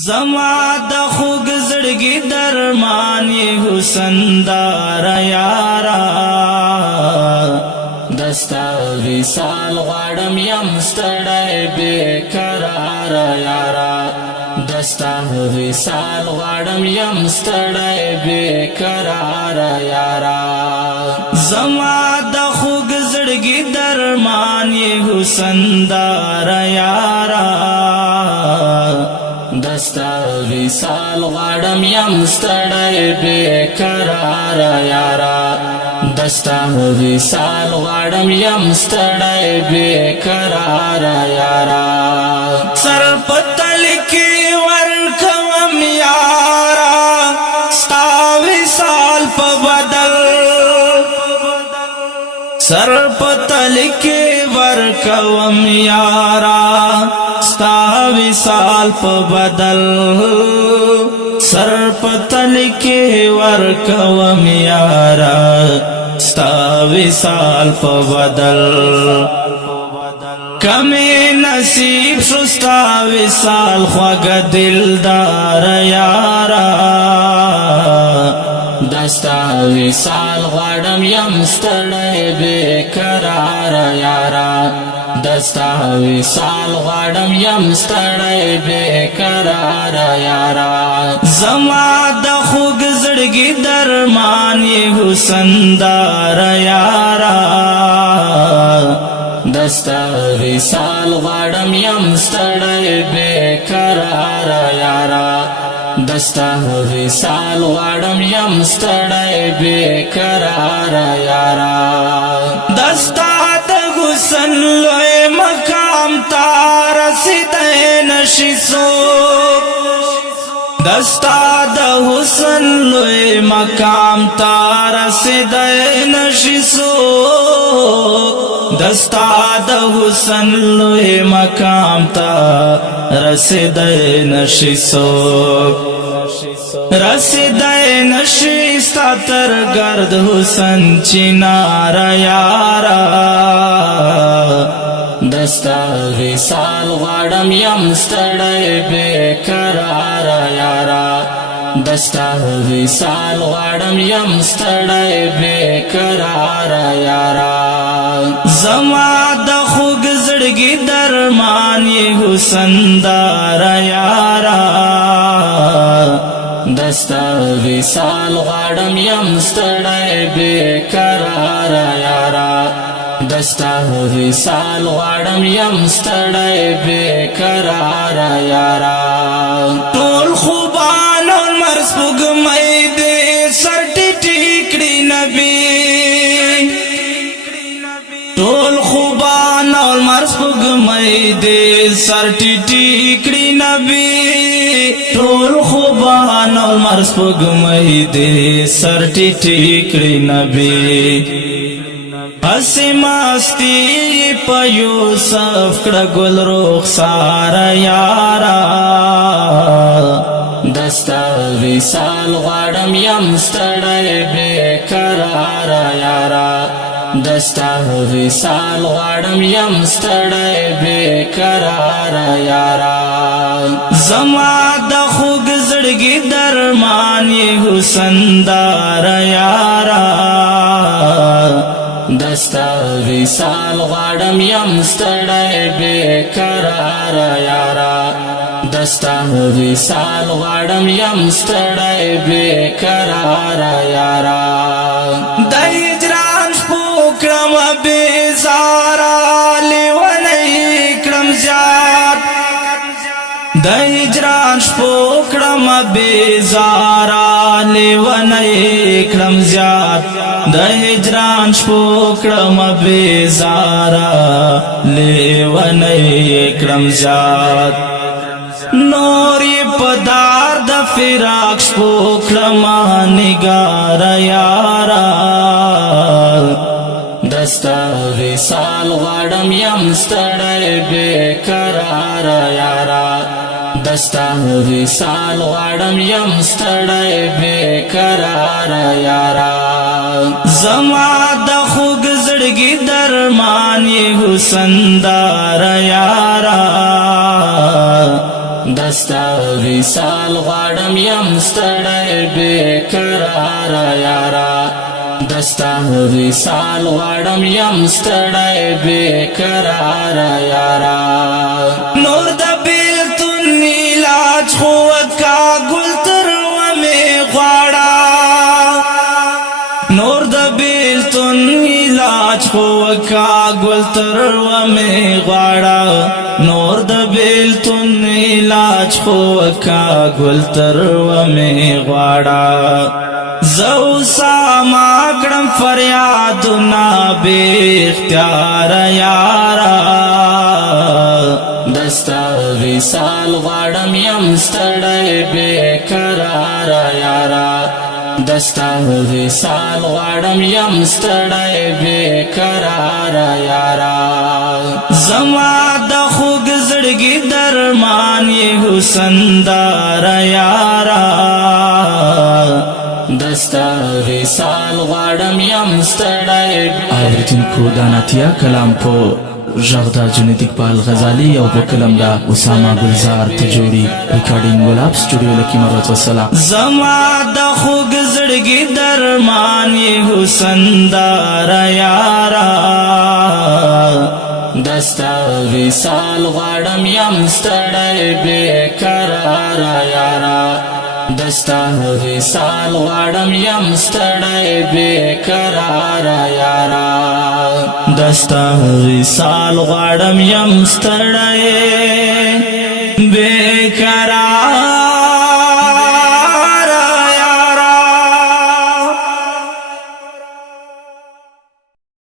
زما د خوږ زړګي درمان یې حسن دار یارا دستا وصال غواړم یم ستړی بېقرار یارا دستا وصال غواړم یم ستړی بېقرار یارا زما د خوږ زړګي درمان یې حسن دار یارا دستا وصال غواړم یم ستړی بېقرار یارا دستا وصال غواړم یم ستړی بېقرار یارا سر په تل کې ورکوم یارا ستا وصال په بدل سر په تل کې ورکوم یارا ستا وصال په بدل سر په تل کې ورکوم یارا ستا وصال په بدل کمی نصیب شو ستا وصال خواږه دلدار یارا دستا وصال غواړم یم ستړی بېقرار یارا دستا وصال غواړم یم ستړی بېقرار یارا زما د خوږ زړګي درمان یې حسن دار یارا دستا وصال غواړم یم ستړی بېقرار یارا دستا وصال غواړم یم ستړی بېقرار یارا دستا د حسن لوی مقام ته رسیدی نشي څوک دستا د حسن لوی مقام ته رسیدی نشي څوک دستا د حسن لوی مقام ته رسیدی نشي څوک رسیدی نشي ستا تر گرد حسن چنار یارا دستا وصال غواړم یم ستړی بېقرار یارا دستا وصال غواړم یم ستړی بېقرار یارا زما د خوږ زړګي درمان یې حسن دار یارا دستا وصال غواړم یم ستړی بېقرار یارا دستا وصال غواړم یم ستړی بېقرار یارا ټول خوبان او لمر سپوږمۍ دې سر ټیټې کړي نبي ټول خوبان او لمر سپوږمۍ دې سر ټیټې کړي نبي ټول خوبان او لمر سپوږمۍ دې سر ټیټې کړي نبي هسې مستي په یوسف کړه ګل رخسار یارا دستا وصال غواړم یم ستړی بېقرار یارا دستا وصال غواړم یم ستړی بېقرار یارا زما د خوږ زړګي درمان یې حسن دار یارا دستا وصال غواړم یم ستړی بېقرار یارا دستا وصال غواړم یم ستړی بېقرار یارا د هجران شپو کړم بېزاره لیونی کړم زیات د هجران شپو کړم بېزاره لیونی کړم زیات د هجران شپو کړم بېزاره لیونی کړم زیات نورې په دار د فراق شپو کړم نګار یارا دستا وصال غواړم یم ستړی بېقرار یارا دستا وصال غواړم یم ستړی بېقرار یارا زما د خوږ زړګي درمان یې حسن دار یارا دستا وصال غواړم یم ستړی بے قرار یارا دستا وصال غواړم یم ستړی بے قرار یارا نور د بیلتون علاج خو کا ګل تر و می غواړه نور د بیلتون علاج خو کا ګل تر و می غواړه نور د بیلتون علاج خو کا ګل تر و می غواړه زو ساما کړم فریادونه بے اختیار یارا دستا وصال غواړم یم ستړی بے قرار یارا دستا وصال غواړم یم ستړی بے قرار یارا زما د خوږ زړګي درمان یې حسن دار یارا دستا وصال غواړم یم ستړی اوریدونکو دا ناتیا کلام په غږ د جنید اقبال غزالی او په قلم د اسامه گلزار تجوری ریکارډینګ ګلاب سټوډیو لکی مروت وسلام زما د خوږ زړګي درمان یې حسن دار یارا دستا وصال غواړم یم ستړی بے قرار یارا دستا وصال غواړم یم ستړی بے قرار یارا دستا وصال غواړم یم ستړی بے قرار